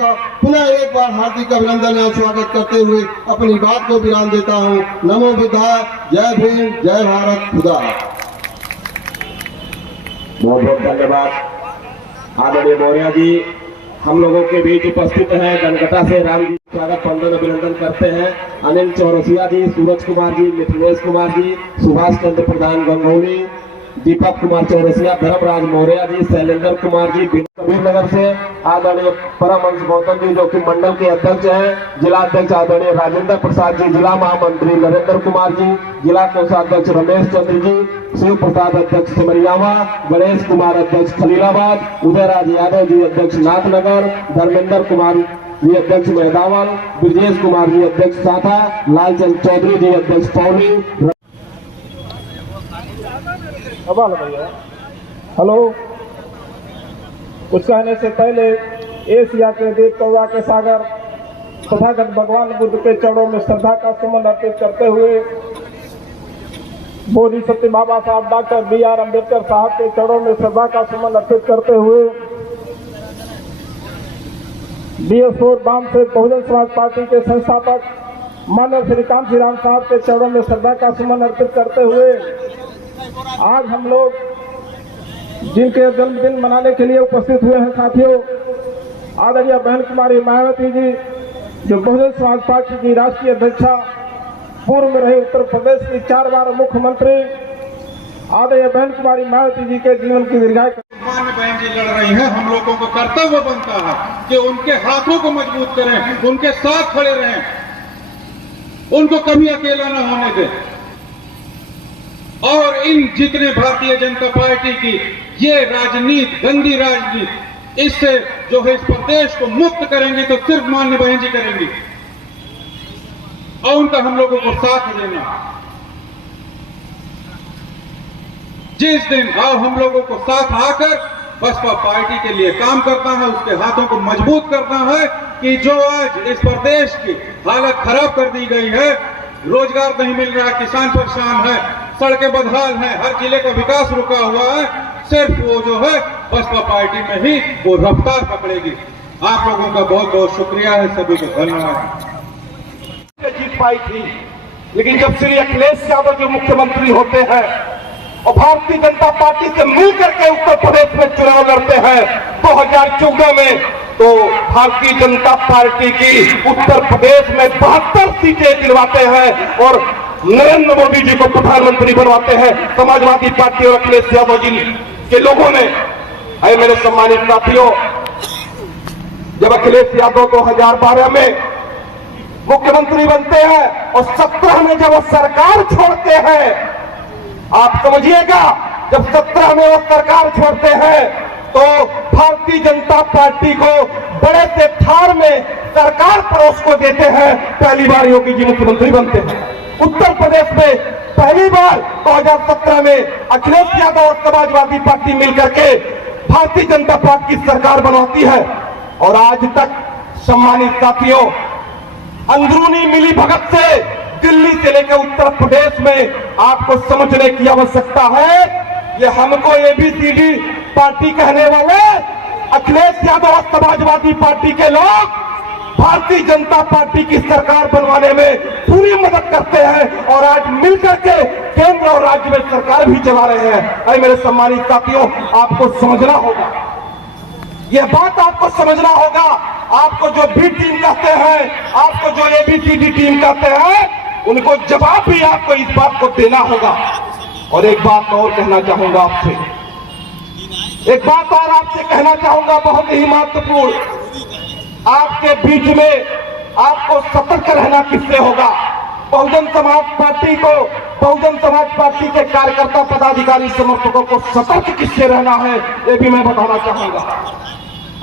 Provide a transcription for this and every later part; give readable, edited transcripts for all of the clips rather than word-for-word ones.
का पुनः एक बार हार्दिक अभिनंदन और स्वागत करते हुए अपनी बात को विराम देता हूँ। नमो बुद्धाय, जय भीम, जय भारत, खुदा। बहुत बहुत धन्यवाद आदरणीय मौर्य जी। हम लोगों के बीच उपस्थित हैं जनकटा से राम जी स्वागत वंदन अभिनंदन करते हैं। अनिल चौरसिया जी, सूरज कुमार जी, मिथिलेश कुमार जी, सुभाष चंद्र प्रधान गंगौली, दीपक कुमार चौरसिया, धर्मराज मौर्य जी, शैलेंद्र कुमार जी कबीर नगर से, आदरणीय परमहंस गौतम जी जो कि मंडल के अध्यक्ष हैं, जिला अध्यक्ष आदरणीय राजेंद्र प्रसाद जी, जिला महामंत्री नरेंद्र कुमार जी, जिला कोषाध्यक्ष रमेश चंद्र जी, शिव प्रसाद अध्यक्ष सिमरियावा, गणेश कुमार अध्यक्ष खलीलाबाद, उदयराज यादव जी अध्यक्ष नाथनगर, धर्मेंद्र कुमार जी अध्यक्ष मेहदावल, ब्रजेश कुमार जी अध्यक्ष साथा, लालचंद चौधरी जी अध्यक्ष पौली। हेलो, कुछ कहने से पहले एशिया के देव कौवा के सागर तथागत भगवान बुद्ध के चरणों में श्रद्धा का सुमन अर्पित करते हुए बोधि सत्य बाबा साहब डॉक्टर BR अम्बेडकर साहब के चरणों में श्रद्धा का सुमन अर्पित करते हुए BS4 वाम से बहुजन समाज पार्टी के संस्थापक मानव श्री कांशी राम साहब के चरणों में श्रद्धा का सुमन अर्पित करते हुए आज हम लोग जिनके जन्मदिन मनाने के लिए उपस्थित हुए हैं साथियों, आदरणीय बहन कुमारी मायावती जी जो बहुजन समाज पार्टी की राष्ट्रीय अध्यक्षा, पूर्व में रहे उत्तर प्रदेश की 4 बार मुख्यमंत्री, आदरणीय बहन कुमारी मायावती जी के जीवन की दीर्घायु। बहन जी लड़ रही है, हम लोगों को कर्तव्य बनता है कि उनके हाथों को मजबूत करें, उनके साथ खड़े रहें, उनको कभी अकेला न होने दें। और इन जितने भारतीय जनता पार्टी की ये राजनीति, गंदी राजनीति, इससे जो है इस प्रदेश को मुक्त करेंगे तो सिर्फ माननीय बहन जी करेंगी और उनका हम लोगों को साथ देना। जिस दिन और हम लोगों को साथ आकर बसपा पार्टी के लिए काम करता है, उसके हाथों को मजबूत करना है कि जो आज इस प्रदेश की हालत खराब कर दी गई है, रोजगार नहीं मिल रहा, किसान परेशान है, सड़कें बदहाल हैं, हर जिले का विकास रुका हुआ है, सिर्फ वो जो है बसपा पार्टी में ही वो रफ्तार पकड़ेगी। आप लोगों का बहुत बहुत शुक्रिया है, सभी को धन्यवाद। जीत पाई थी, लेकिन जब श्री अखिलेश यादव जो मुख्यमंत्री होते हैं और भारतीय जनता पार्टी से मिल करके उत्तर प्रदेश में चुनाव लड़ते हैं 2014 में, तो भारतीय जनता पार्टी की उत्तर प्रदेश में 72 सीटें दिलवाते हैं और नरेंद्र मोदी जी को प्रधानमंत्री बनवाते हैं समाजवादी पार्टी और अखिलेश यादव जी के लोगों ने। अरे मेरे सम्मानित साथियों, जब अखिलेश यादव 2012 में मुख्यमंत्री बनते हैं और 17 में जब वो सरकार छोड़ते हैं, आप समझिएगा, जब 17 में वो सरकार छोड़ते हैं तो भारतीय जनता पार्टी को बड़े से थार में सरकार परोस को देते हैं, पहली बार योगी जी मुख्यमंत्री बनते हैं। उत्तर प्रदेश में पहली बार 2017 में अखिलेश यादव और समाजवादी पार्टी मिलकर के भारतीय जनता पार्टी की सरकार बनवाती है और आज तक सम्मानित साथियों, अंदरूनी मिली भगत से दिल्ली से लेकर उत्तर प्रदेश में आपको समझने की आवश्यकता है। ये हमको ABCD पार्टी कहने वाले अखिलेश यादव और समाजवादी पार्टी के लोग भारतीय जनता पार्टी की सरकार बनवाने में पूरी मदद करते हैं और आज मिलकर के केंद्र और राज्य में सरकार भी चला रहे हैं। अरे मेरे सम्मानित साथियों, आपको समझना होगा, यह बात आपको समझना होगा। आपको जो B टीम कहते हैं, आपको जो ABCD टीम कहते हैं, उनको जवाब भी आपको इस बात को देना होगा। और एक बात और कहना चाहूंगा आपसे, एक बात और आपसे कहना चाहूंगा, बहुत ही महत्वपूर्ण। आपके बीच में आपको सतर्क रहना किससे होगा? बहुजन समाज पार्टी को, बहुजन समाज पार्टी के कार्यकर्ता, पदाधिकारी, समर्थकों को सतर्क किससे रहना है, ये भी मैं बताना चाहूंगा।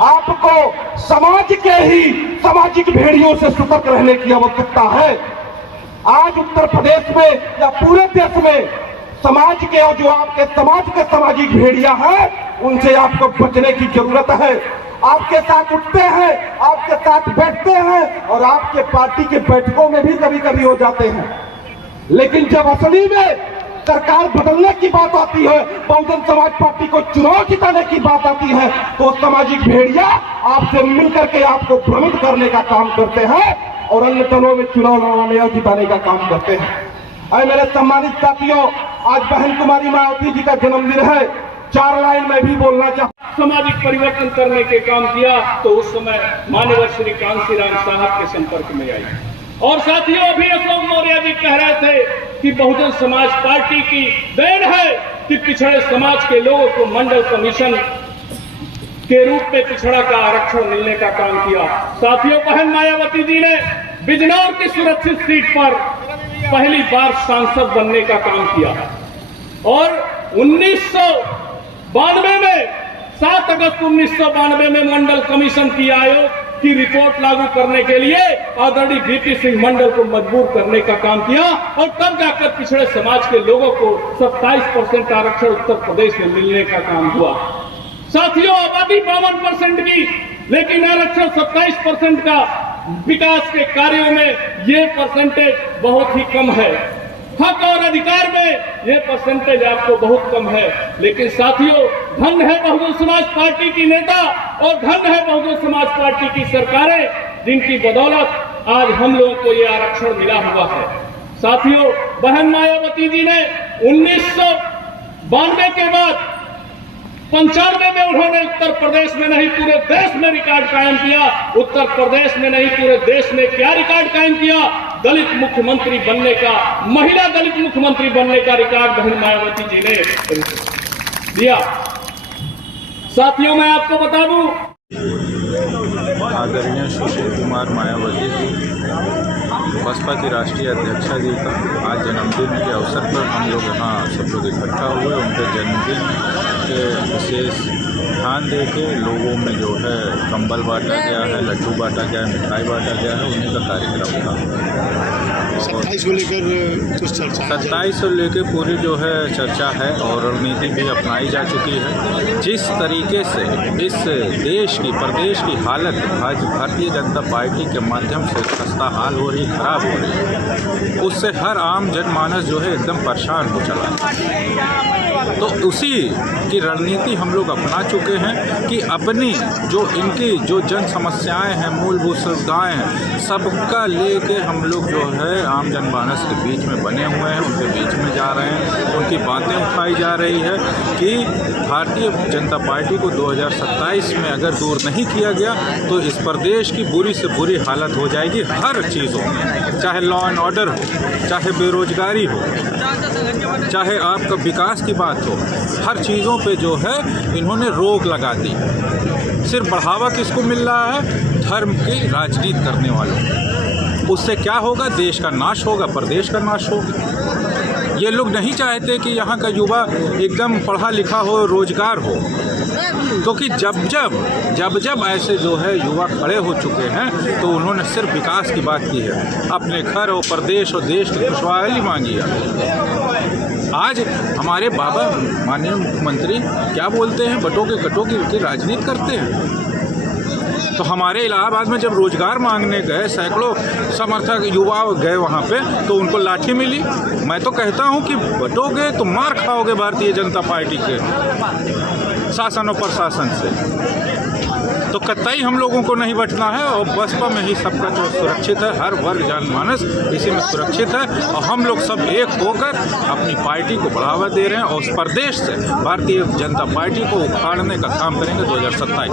आपको समाज के ही सामाजिक भेड़ियों से सतर्क रहने की आवश्यकता है। आज उत्तर प्रदेश में या पूरे देश में समाज के और जो आपके समाज के सामाजिक भेड़िया हैं, उनसे आपको बचने की जरूरत है। आपके साथ उठते हैं, आपके साथ बैठते हैं और आपके पार्टी के बैठकों में भी कभी कभी हो जाते हैं, लेकिन जब असली में सरकार बदलने की बात आती है, बहुजन समाज पार्टी को चुनाव जिताने की बात आती है, तो सामाजिक भेड़िया आपसे मिलकर के आपको भ्रमित करने का काम करते हैं और अन्य दलों में चुनाव लड़वाने और जिताने का काम करते हैं। अरे मेरे सम्मानित साथियों, आज बहन कुमारी मायावती जी का जन्मदिन है। 4 लाइन में भी बोलना चाहता। सामाजिक परिवर्तन करने के काम किया तो उस समय मान्यवर श्री कांशीराम साहब के संपर्क में आई। और साथियों, अभी अशोक मौर्य जी कह रहे थे कि बहुजन समाज पार्टी की देन है कि पिछड़े समाज के लोगों को मंडल कमीशन के रूप में पिछड़ा का आरक्षण मिलने का काम किया। साथियों, बहन मायावती जी ने बिजनौर की सुरक्षित सीट पर पहली बार सांसद बनने का काम किया और 1992 में 7 अगस्त 1992 में मंडल कमीशन की आयोग की रिपोर्ट लागू करने के लिए आदरणीय वीपी सिंह मंडल को मजबूर करने का काम किया और तब जाकर पिछड़े समाज के लोगों को 27% आरक्षण उत्तर प्रदेश में मिलने का काम हुआ। साथियों, आबादी 52% की, लेकिन आरक्षण 27% का। विकास के कार्यों में ये परसेंटेज बहुत ही कम है। हक और अधिकार में ये परसेंटेज आपको बहुत कम है। लेकिन साथियों, धन है बहुजन समाज पार्टी की नेता और धन है बहुजन समाज पार्टी की सरकारें, जिनकी बदौलत आज हम लोगों को ये आरक्षण मिला हुआ है। साथियों, बहन मायावती जी ने 1992 के बाद 95 में उन्होंने उत्तर प्रदेश में नहीं पूरे देश में रिकॉर्ड कायम किया। उत्तर प्रदेश में नहीं पूरे देश में क्या रिकॉर्ड कायम किया? दलित मुख्यमंत्री बनने का, महिला दलित मुख्यमंत्री बनने का रिकॉर्ड बहन मायावती जी ने दिया। साथियों, मैं आपको बता दूं, आदरणीय सुशील कुमार मायावती जी, बसपा की राष्ट्रीय अध्यक्षा जी का आज जन्मदिन के अवसर पर हम लोग यहाँ सब लोग इकट्ठा हुए। उनके जन्मदिन के विशेष ध्यान दे के लोगों में जो है कंबल बांटा गया है, लड्डू बांटा गया है, मिठाई बांटा गया है, उन्हीं का कार्यक्रम था। 27 को लेकर कुछ चर्चा, 27 को लेकर पूरी जो है चर्चा है और रणनीति भी अपनाई जा चुकी है। जिस तरीके से इस देश की, प्रदेश की हालत भारतीय जनता पार्टी के माध्यम से खस्ता हाल हो रही, खराब हो रही है, उससे हर आम जनमानस जो है एकदम परेशान हो चला है। तो उसी की रणनीति हम लोग अपना चुके हैं कि अपनी जो इनकी जो जन समस्याएं हैं, मूलभूत सुविधाएं हैं, सबका लेके हम लोग जो है आम जनमानस के बीच में बने हुए हैं, उनके बीच में जा रहे हैं। उनकी बातें उठाई जा रही है कि भारतीय जनता पार्टी को 2027 में अगर दूर नहीं किया गया तो इस प्रदेश की बुरी से बुरी हालत हो जाएगी हर चीज़ों में, चाहे लॉ एंड ऑर्डर हो, चाहे बेरोजगारी हो, चाहे आपका विकास की बात हो, हर चीज़ों पे जो है इन्होंने रोक लगा दी। सिर्फ बढ़ावा किसको मिल रहा है? धर्म की राजनीति करने वालों। उससे क्या होगा? देश का नाश होगा, प्रदेश का नाश होगा। ये लोग नहीं चाहते कि यहाँ का युवा एकदम पढ़ा लिखा हो, रोजगार हो, क्योंकि जब जब ऐसे जो है युवा खड़े हो चुके हैं तो उन्होंने सिर्फ विकास की बात की है, अपने घर और प्रदेश और देश की खुशहाली मांगी है। आज हमारे बाबा माननीय मुख्यमंत्री क्या बोलते हैं? बटोके कटोके की राजनीति करते हैं। तो हमारे इलाहाबाद में जब रोजगार मांगने गए सैकड़ों समर्थक युवा गए वहाँ पे, तो उनको लाठी मिली। मैं तो कहता हूँ कि बटोगे तो मार खाओगे भारतीय जनता पार्टी के शासन और प्रशासन से। तो कतई हम लोगों को नहीं बचना है और बसपा में ही सबका जो सुरक्षित है, हर वर्ग जनमानस इसी में सुरक्षित है और हम लोग सब एक होकर अपनी पार्टी को बढ़ावा दे रहे हैं और उस प्रदेश से भारतीय जनता पार्टी को उखाड़ने का काम करेंगे 2027।